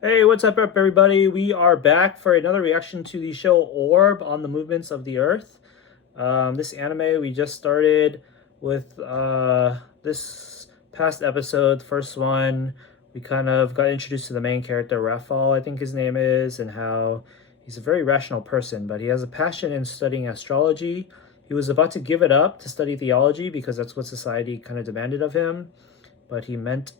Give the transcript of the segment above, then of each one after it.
Hey, what's up, everybody? We are back for another reaction to the show Orb on the movements of the Earth. This anime we just started with this past episode, first one. We kind of got introduced to the main character, Raphael, I think his name is, and how he's a very rational person, but he has a passion in studying astrology. He was about to give it up to study theology because that's what society kind of demanded of him, but he met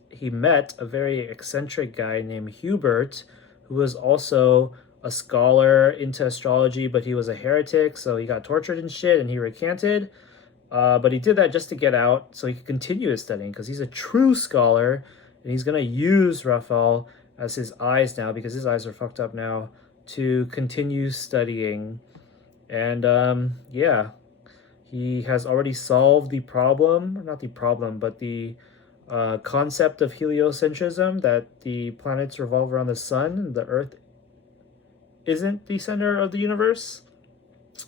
a very eccentric guy named Hubert, who was also a scholar into astrology, but he was a heretic, so he got tortured and shit, and he recanted. But he did that just to get out, so he could continue his studying, because he's a true scholar, and he's gonna use Raphael as his eyes now, because his eyes are fucked up now, to continue studying. And yeah, he has already solved the problem, not the problem, but the concept of heliocentrism, that the planets revolve around the sun, the Earth isn't the center of the universe.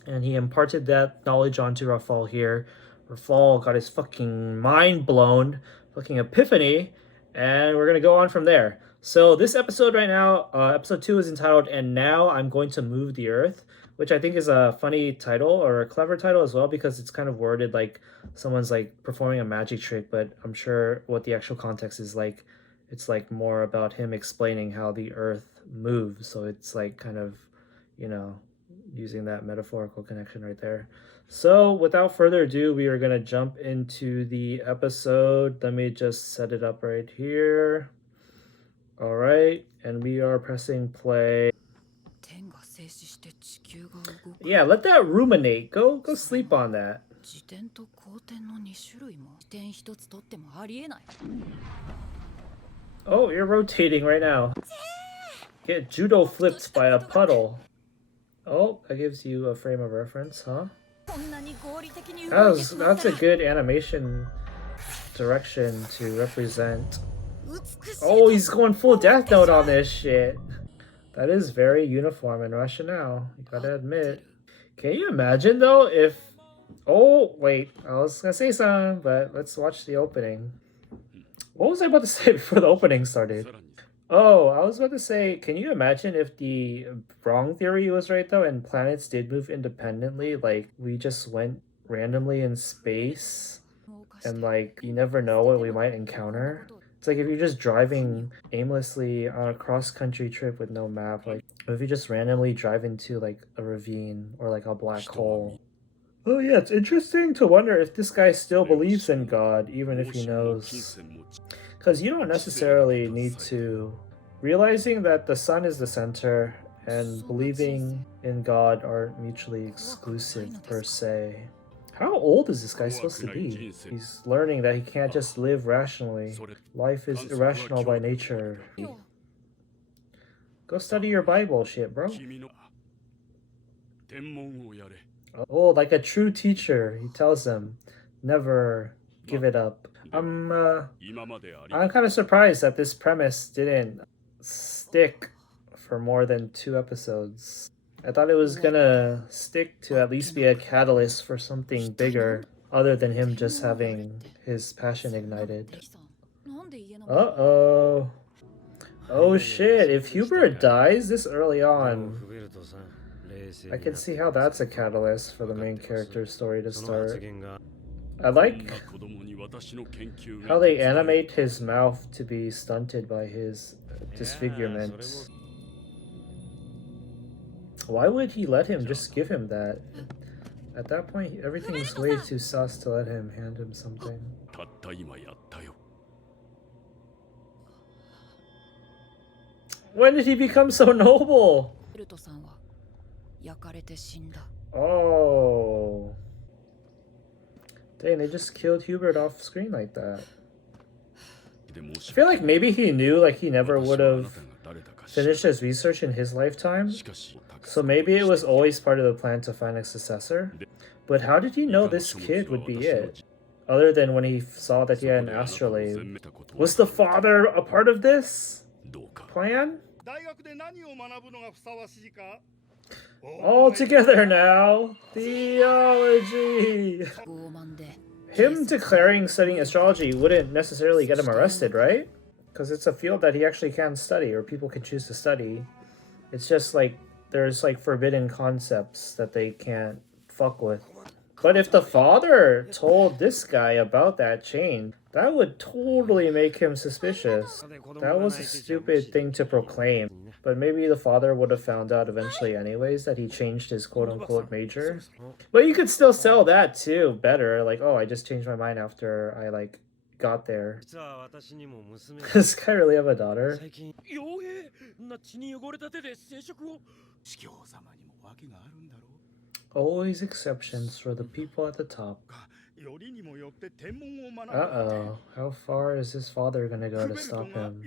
And he imparted that knowledge onto Rafal here. Rafal got his fucking mind blown, fucking epiphany, and we're gonna go on from there. So this episode right now, episode 2 is entitled "And Now I'm Going to Move the Earth," which I think is a funny title, or a clever title as well, because it's kind of worded like someone's like performing a magic trick, but I'm sure what the actual context is like, it's like more about him explaining how the Earth moves. So it's like kind of, you know, using that metaphorical connection right there. So without further ado, we are going to jump into the episode. Let me just set it up right here. All right, and we are pressing play. Yeah, let that ruminate. Go sleep on that. Oh, you're rotating right now. Get judo flipped by a puddle. Oh, that gives you a frame of reference, huh? That's a good animation direction to represent. Oh, he's going full Death Note on this shit. That is very uniform and rationale, you gotta admit. Can you imagine though if... Oh, wait, I was gonna say something, but let's watch the opening. What was I about to say before the opening started? Oh, I was about to say, can you imagine if the wrong theory was right though, and planets did move independently, like we just went randomly in space, and like you never know what we might encounter? It's like if you're just driving aimlessly on a cross-country trip with no map, like if you just randomly drive into like a ravine or like a black hole. Oh yeah, it's interesting to wonder if this guy still believes in God, even if he knows. Because you don't necessarily need to... Realizing that the sun is the center and believing in God aren't mutually exclusive per se. How old is this guy supposed to be? He's learning that he can't just live rationally. Life is irrational by nature. Go study your Bible shit, bro. Oh, like a true teacher, he tells them, never give it up. I'm kind of surprised that this premise didn't stick for more than 2 episodes. I thought it was gonna stick to at least be a catalyst for something bigger, other than him just having his passion ignited. Uh-oh. Oh shit, if Hubert dies this early on, I can see how that's a catalyst for the main character's story to start. I like how they animate his mouth to be stunted by his disfigurement. Why would he let him just give him that? At that point, everything's way too sus to let him hand him something. When did he become so noble? Oh. Dang, they just killed Hubert off screen like that. I feel like maybe he knew like he never would have finished his research in his lifetime. So maybe it was always part of the plan to find a successor. But how did he know this kid would be it? Other than when he saw that he had an astrolabe. Was the father a part of this plan? All together now. Theology. Him declaring studying astrology wouldn't necessarily get him arrested, right? because it's a field that he actually can study, or people can choose to study. It's just like there's like forbidden concepts that they can't fuck with. But if the father told this guy about that change, that would totally make him suspicious. That was a stupid thing to proclaim. But maybe the father would have found out eventually anyways that he changed his quote-unquote major. But you could still sell that too better. Like, oh, I just changed my mind after I like got there. Does this guy really have a daughter? Always exceptions for the people at the top. Uh-oh. How far is his father gonna go to stop him?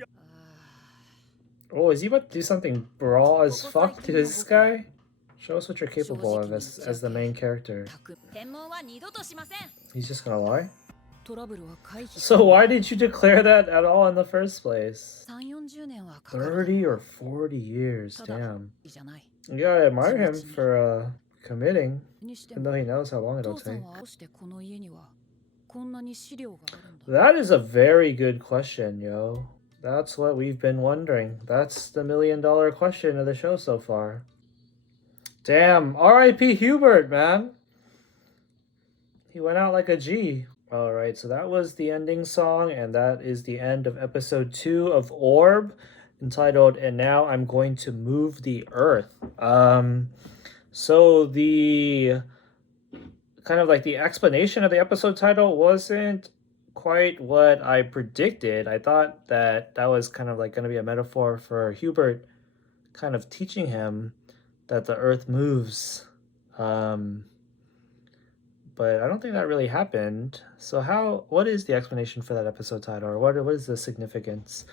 Oh, is he about to do something brawl as fuck to this guy? Show us what you're capable of as the main character. He's just gonna lie? So why did you declare that at all in the first place? 30 or 40 years, damn. You gotta admire him for committing, even though he knows how long it'll take. That is a very good question, yo. That's what we've been wondering. That's the $1 million question of the show so far. Damn, R.I.P. Hubert, man. He went out like a G. Alright, so that was the ending song, and that is the end of episode 2 of Orb, entitled And Now I'm Going to Move the Earth. So the kind of like the explanation of the episode title wasn't quite what I predicted. I thought that that was kind of like going to be a metaphor for Hubert kind of teaching him that the earth moves. But I don't think that really happened. So what is the explanation for that episode title, or what is the significance?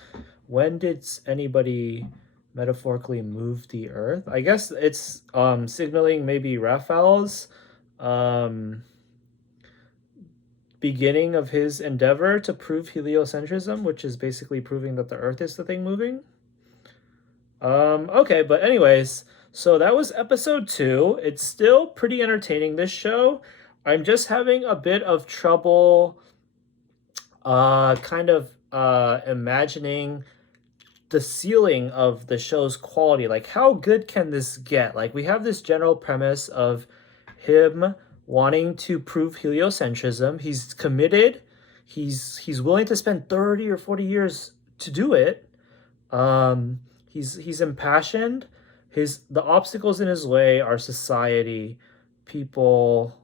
When did anybody metaphorically move the earth? I guess it's signaling maybe Raphael's beginning of his endeavor to prove heliocentrism, which is basically proving that the earth is the thing moving. Okay, but anyways, so that was episode 2. It's still pretty entertaining, this show. I'm just having a bit of trouble imagining the ceiling of the show's quality. Like, how good can this get? Like, we have this general premise of him wanting to prove heliocentrism. He's committed. He's willing to spend 30 or 40 years to do it. He's impassioned. The obstacles in his way are society, people,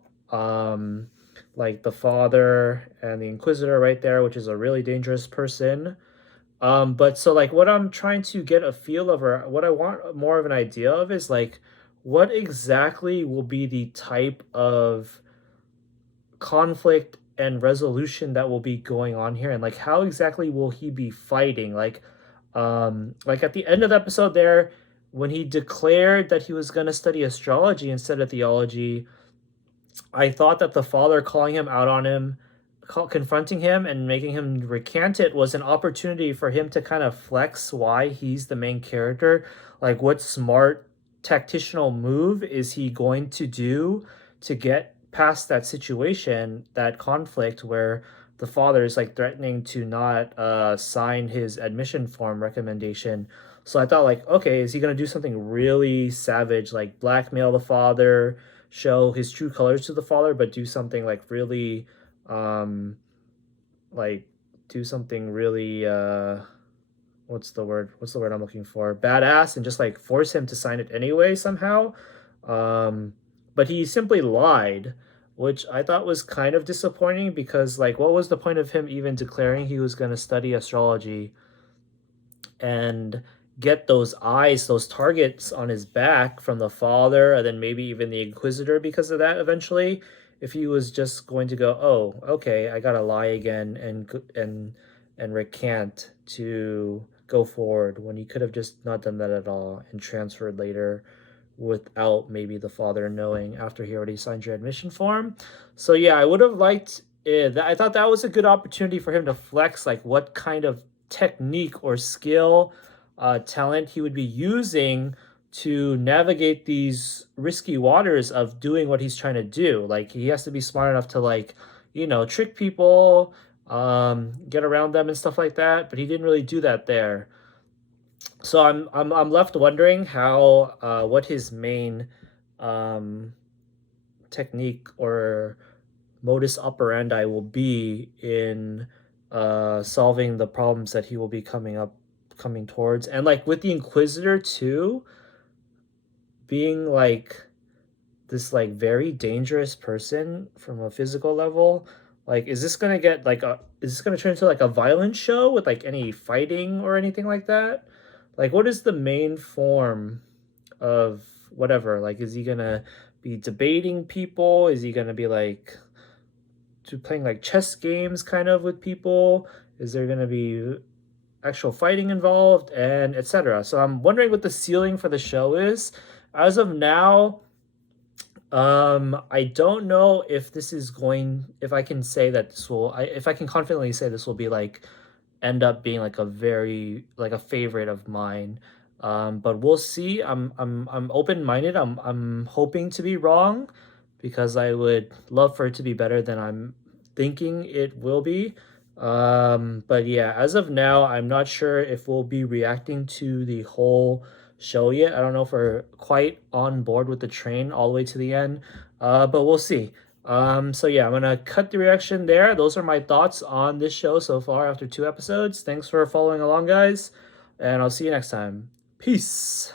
like the father and the Inquisitor right there, which is a really dangerous person. But so like what I'm trying to get a feel of, or what I want more of an idea of, is like what exactly will be the type of conflict and resolution that will be going on here, and like how exactly will he be fighting? Like at the end of the episode there, when he declared that he was going to study astrology instead of theology, I thought that the father calling him out on him, confronting him and making him recant it, was an opportunity for him to kind of flex why he's the main character. Like, what smart tactical move is he going to do to get past that situation, that conflict where the father is like threatening to not sign his admission form recommendation. So I thought, like, okay, is he going to do something really savage, like blackmail the father, show his true colors to the father, but do something like really what's the word I'm looking for, badass, and just like force him to sign it anyway somehow. But he simply lied, which I thought was kind of disappointing, because like, what was the point of him even declaring he was going to study astrology and get those eyes, those targets on his back from the father, and then maybe even the Inquisitor because of that eventually, if he was just going to go, oh, okay, I gotta lie again and recant to go forward, when he could have just not done that at all and transferred later without maybe the father knowing after he already signed your admission form. So yeah, I would have liked it. I thought that was a good opportunity for him to flex like what kind of technique or skill, talent he would be using to navigate these risky waters of doing what he's trying to do. Like, he has to be smart enough to, like, you know, trick people, get around them and stuff like that, but he didn't really do that there. So I'm left wondering how what his main um, technique or modus operandi will be in solving the problems that he will be coming towards. And like with the Inquisitor too, being like this like very dangerous person from a physical level, like is this gonna get like a is this gonna turn into like a violent show with like any fighting or anything like that? Like what is the main form of whatever? Like is he gonna be debating people? Is he gonna be like playing like chess games kind of with people? Is there gonna be actual fighting involved and etc.? So I'm wondering what the ceiling for the show is. As of now, I don't know if this is going if I can say that this will if I can confidently say this will be like end up being like a very like a favorite of mine. But we'll see. I'm open-minded. I'm hoping to be wrong because I would love for it to be better than I'm thinking it will be. But yeah, as of now, I'm not sure if we'll be reacting to the whole show yet. I don't know if we're quite on board with the train all the way to the end. But we'll see. So yeah, I'm gonna cut the reaction there. Those are my thoughts on this show so far after 2 episodes. Thanks for following along, guys, and I'll see you next time. Peace.